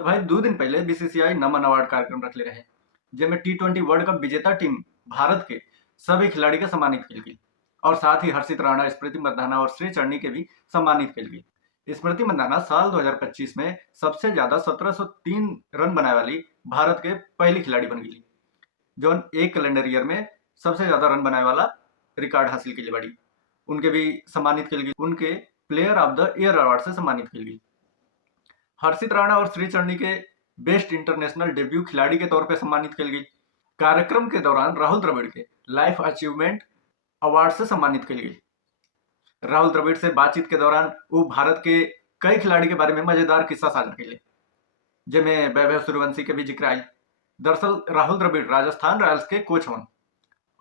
तो भाई 2 दिन पहले बीसीसीआई नमन अवार्ड कार्यक्रम रखले रहे, जेमे T20 वर्ल्ड कप विजेता टीम भारत के सभी खिलाड़ी के सम्मानित कल गई और साथ ही हर्षित राणा, स्मृति मंधाना और श्री चढ़नी के भी सम्मानित कल गई। स्मृति मंधाना साल 2025 में सबसे ज्यादा 1703 रन बनाने वाली भारत के पहली खिलाड़ी बन गई, जो एक कैलेंडर ईयर में सबसे ज्यादा रन बनाने वाला रिकॉर्ड हासिल के लिए बड़ी। उनके भी सम्मानित कल गई, उनके player of the year award से सम्मानित कल गई। हर्षित राणा और श्री चढ़नी के बेस्ट इंटरनेशनल डेब्यू खिलाड़ी के तौर पर सम्मानित कल गई। कार्यक्रम के दौरान राहुल द्रविड़ के लाइफ अचीवमेंट अवार्ड से सम्मानित कल गई। राहुल द्रविड़ से बातचीत के दौरान वो भारत के कई खिलाड़ी के बारे में मजेदार किस्सा साझा कैले, जिनमें वैभव सूर्यवंशी के भी जिक्र आई। दरअसल राहुल द्रविड़ राजस्थान रॉयल्स के कोच हन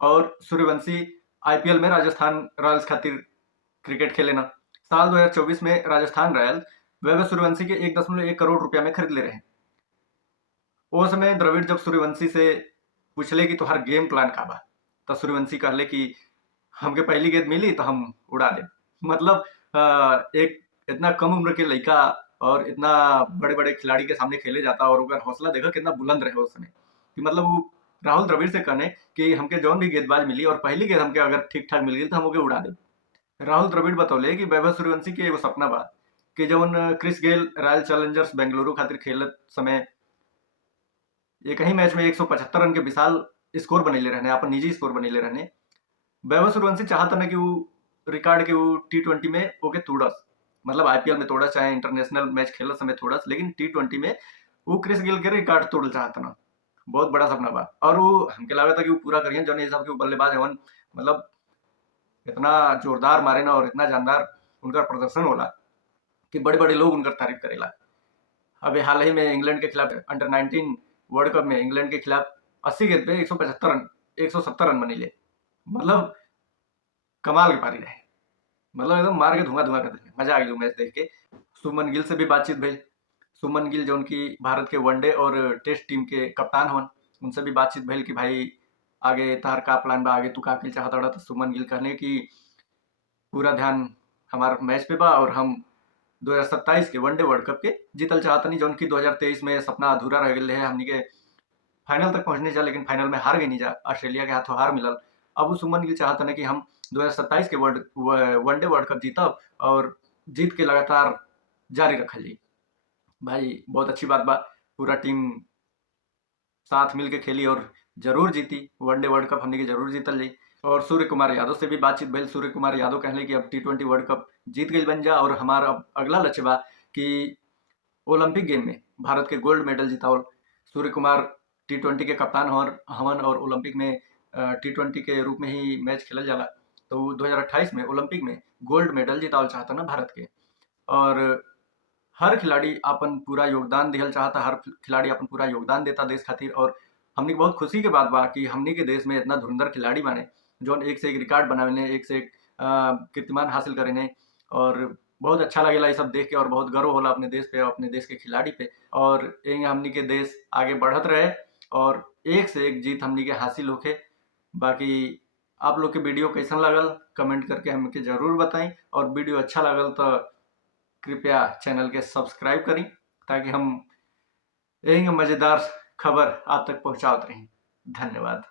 और सूर्यवंशी आईपीएल में राजस्थान रॉयल्स खातिर क्रिकेट खेले न। साल 2024 में राजस्थान रॉयल्स वैभव सूर्यवंशी के 1.1 करोड़ रुपया में खरीद ले रहे। वो समय द्रविड़ जब सूर्यवंशी से पूछले कि तुम्हार गेम प्लान का बा, तो सूर्यवंशी कहले कि हमके पहली गेंद मिली तो हम उड़ा दे। मतलब एक इतना कम उम्र के लड़का और इतना बड़े बड़े खिलाड़ी के सामने खेले जाता और उनका हौसला देखा कितना बुलंद रहे उस समय कि मतलब वो राहुल द्रविड़ से कहने कि हमके जौन भी गेंदबाज मिली और पहली गेंद हमके अगर ठीक ठाक मिल गई तो हम ओके उड़ा दे। राहुल द्रविड़ बतौले कि वैभव सूर्यवंशी के एगो सपना बा कि जब Chris Gayle Royal Challengers Bengaluru खातिर खेलत समय एक ही मैच में 175 रन के विशाल स्कोर बनेले रहने, अपन निजी स्कोर बनेले रहने। वैभव सूर्यवंशी चाहता ना कि वो रिकॉर्ड के वो T20 में ओके तोड़स, मतलब आईपीएल में तोड़स चाहे इंटरनेशनल मैच खेलत समय तोड़स, लेकिन T20 में वो क्रिस गेल के रिकॉर्ड तोड़ल चाहता ना। बहुत बड़ा सपना बा और वो हमके लागत कि वो पूरा करियन, जौन हिसाब के बल्लेबाज हवन, मतलब इतना जोरदार मारे ना और इतना जानदार उनका प्रदर्शन होला कि बड़े बड़े लोग उनका तारीफ करेला। अभी हाल ही में इंग्लैंड के खिलाफ अंडर 19 वर्ल्ड कप में इंग्लैंड के खिलाफ 80 गेंद पे 170 रन बनीले, मतलब कमाल के पारी रहे, मतलब एकदम मार के धुआं धुआं कर दिले। मजा आ गई मैच देख के। सुमन गिल से भी बातचीत भई। सुमन गिल जो उनकी भारत के वनडे और टेस्ट टीम के कप्तान हवन, उनसे भी बातचीत भइल कि भाई आगे तार का प्लान बा, आगे तू का खेल चाहत बड़ा। तो सुमन गिल कहने कि पूरा ध्यान हमार मैच पे बा और हम 2027 के वनडे वर्ल्ड कप के जीतल चाहतनी, जौन की 2023 में सपना अधूरा रह गए है। हमनी के फाइनल तक पहुंचने जा, लेकिन फाइनल में हार गई नहीं जा, ऑस्ट्रेलिया के हाथों हार मिलल। अब वो सुमन गिल चाहता है कि हम 2027 के वनडे वर्ल्ड कप जीतब और जीत के लगातार जारी रखल जी। भाई बहुत अच्छी बात बा, पूरा टीम साथ मिल के खेली और जरूर जीती वनडे वर्ल्ड कप, हमने के जरूर जीतल जी। और सूर्य कुमार यादव से भी बातचीत भइल। सूर्य कुमार यादव कहले कि अब T20 वर्ल्ड कप जीत गई बन जा और हमारा अब अगला लक्ष्य बा कि ओलंपिक गेम में भारत के gold medal जीताओ। Surya Kumar T20 के कप्तान हवन और ओलंपिक में T20 के रूप में ही मैच खेलल जाला, तो 2028 में ओलंपिक में गोल्ड मेडल जीतावल चाहता ना भारत के। और हर खिलाड़ी अपन पूरा योगदान दिहल चाहता, हर खिलाड़ी अपन पूरा योगदान देता देश खातिर। और हमनी बहुत खुशी के बात बा कि हमनी के देश में इतना धुरंधर खिलाड़ी बाने, जो एक से एक रिकॉर्ड बनावेने, एक से एक कीर्तिमान हासिल करेने। और बहुत अच्छा लगेला ये सब देख के और बहुत गर्व होला अपने देश पे और अपने देश के खिलाड़ी पे। और यही हमनी के देश आगे बढ़त रहे और एक से एक जीत हमनी के हासिल होके। बाकी आप लोग के वीडियो कैसन लगल कमेंट करके हमके जरूर बताएं, और वीडियो अच्छा लगल तो कृपया चैनल के सब्सक्राइब करें ताकि हम यही मजेदार खबर आप तक पहुंचाते रहें। धन्यवाद।